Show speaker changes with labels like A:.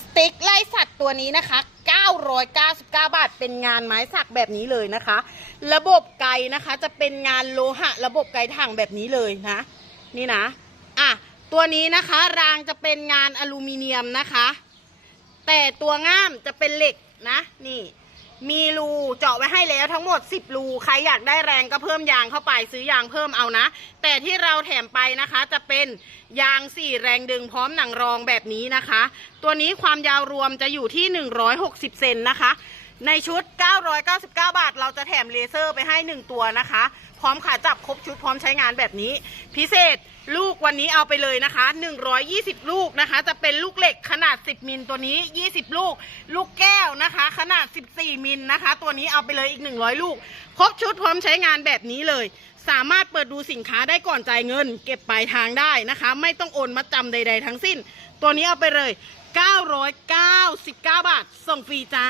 A: สติ๊กไล่สัตว์ตัวนี้นะคะ 999 บาท เป็นงานไม้สักแบบนี้เลยนะคะ ระบบไกนะคะจะเป็นงานโลหะ ระบบไกถังแบบนี้เลยนะ นี่นะ อะ ตัวนี้นะคะ รางจะเป็นงานอลูมิเนียมนะคะ แต่ตัวง่ามจะเป็นเหล็กนะ นี่ มีรูเจาะไว้ให้แล้วทั้งหมด 10 รูใครอยากได้แรงก็เพิ่มยางเข้าไปซื้อยางเพิ่มเอานะ แต่ที่เราแถมไปนะคะจะเป็นยาง 4 แรงดึงพร้อมหนังรองแบบนี้นะคะ ตัวนี้ความยาวรวมจะอยู่ที่ 160 เซนนะคะ ในชุด 999 บาท เราจะแถมเลเซอร์ไปให้ 1 ตัวนะคะ พร้อมขาจับครบชุดพร้อมใช้งานแบบนี้ พิเศษลูก วันนี้เอาไปเลยนะคะ 120 ลูกนะคะ จะเป็นลูกเหล็กขนาด 10 มิลตัวนี้ 20 ลูก ลูกแก้วนะคะ ขนาด 14 มิลนะคะ ตัวนี้เอาไปเลยอีก 100 ลูก ครบชุดพร้อมใช้งานแบบนี้เลย สามารถเปิดดูสินค้าได้ก่อนจ่ายเงิน เก็บปลายทางได้นะคะ ไม่ต้องโอนมาจำใด ๆ ทั้งสิ้น ตัวนี้เอาไปเลย 999 บาท ส่งฟรีจ้า